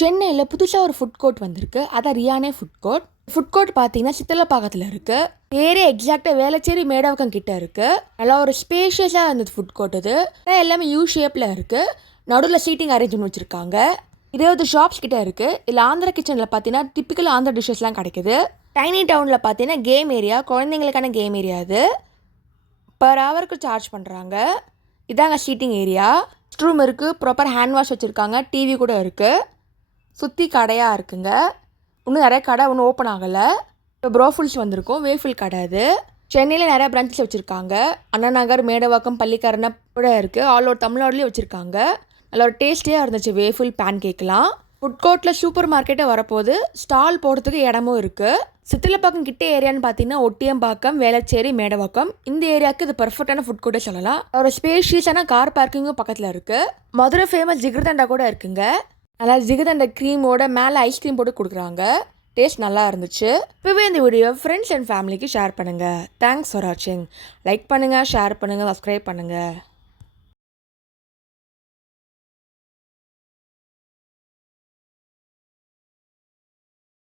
சென்னையில் புதுசாக ஒரு ஃபுட் கோர்ட் வந்திருக்கு. அதான் ரியானே ஃபுட் கோர்ட். ஃபுட் கோர்ட் பார்த்தீங்கன்னா சித்தலப்பாக்கத்தில் இருக்குது. பேரே எக்ஸாக்டாக வேளச்சேரி மேடவாக்கம் கிட்ட இருக்குது. நல்லா ஒரு ஸ்பேஷியஸாக இருந்தது ஃபுட் கோர்ட். இது எல்லாமே யூ ஷேப்பில் இருக்குது. நடுவில் சீட்டிங் அரேஞ்ச்மெண்ட் வச்சுருக்காங்க. 20 ஷாப்ஸ் கிட்ட இருக்குது. இல்லை ஆந்திரா கிச்சனில் பார்த்தீங்கன்னா டிப்பிக்கல் ஆந்திரா டிஷ்ஷஸ்லாம் கிடைக்குது. டைனி டவுனில் பார்த்தீங்கன்னா கேம் ஏரியா, குழந்தைங்களுக்கான கேம் ஏரியா. அது பர் ஹவருக்கு சார்ஜ் பண்ணுறாங்க. இதாங்க சீட்டிங் ஏரியா. ரெஸ்ட் ரூம் இருக்குது. ப்ராப்பர் ஹேண்ட் வாஷ் வச்சுருக்காங்க. டிவி கூட இருக்குது. சுற்றி கடையாக இருக்குங்க. இன்னும் நிறைய கடை ஒன்றும் ஓப்பன் ஆகலை. இப்போ ப்ரோஃபுல்ஸ் வந்திருக்கும். வேஃபுல் கடை. அது சென்னையில் நிறையா பிரான்ச்சஸ் வச்சுருக்காங்க. அண்ணா நகர், மேடவாக்கம், பள்ளிக்கரணை கூட இருக்குது. ஆல் ஓவர் தமிழ்நாடுலேயும் வச்சுருக்காங்க. நல்ல ஒரு டேஸ்டியாக இருந்துச்சு வேஃபுல் பேன் கேக்லாம். ஃபுட் கோர்ட்டில் சூப்பர் மார்க்கெட்டே வரப்போகுது. ஸ்டால் போடுறதுக்கு இடமும் இருக்குது. சித்தலப்பாக்கம் கிட்டே ஏரியான்னு பார்த்தீங்கன்னா ஒட்டியம்பாக்கம், வேளச்சேரி, மேடவாக்கம். இந்த ஏரியாவுக்கு இது பர்ஃபெக்டான ஃபுட் கோர்ட்டே சொல்லலாம். ஒரு ஸ்பேஷியஸான கார் பார்க்கிங்கும் பக்கத்தில் இருக்குது. மதுரை ஃபேமஸ் ஜிகிர்தண்டா கூட இருக்குங்க. நல்லா ஜிகிர்தண்டா க்ரீமோட மேலே ஐஸ்கிரீம் போட்டு கொடுக்குறாங்க. டேஸ்ட் நல்லா இருந்துச்சு. இப்போவே இந்த வீடியோ ஃப்ரெண்ட்ஸ் அண்ட் ஃபேமிலிக்கு ஷேர் பண்ணுங்கள். தேங்க்ஸ் ஃபார் வாட்சிங். லைக் பண்ணுங்கள், ஷேர் பண்ணுங்கள், சப்ஸ்கிரைப் பண்ணுங்கள்.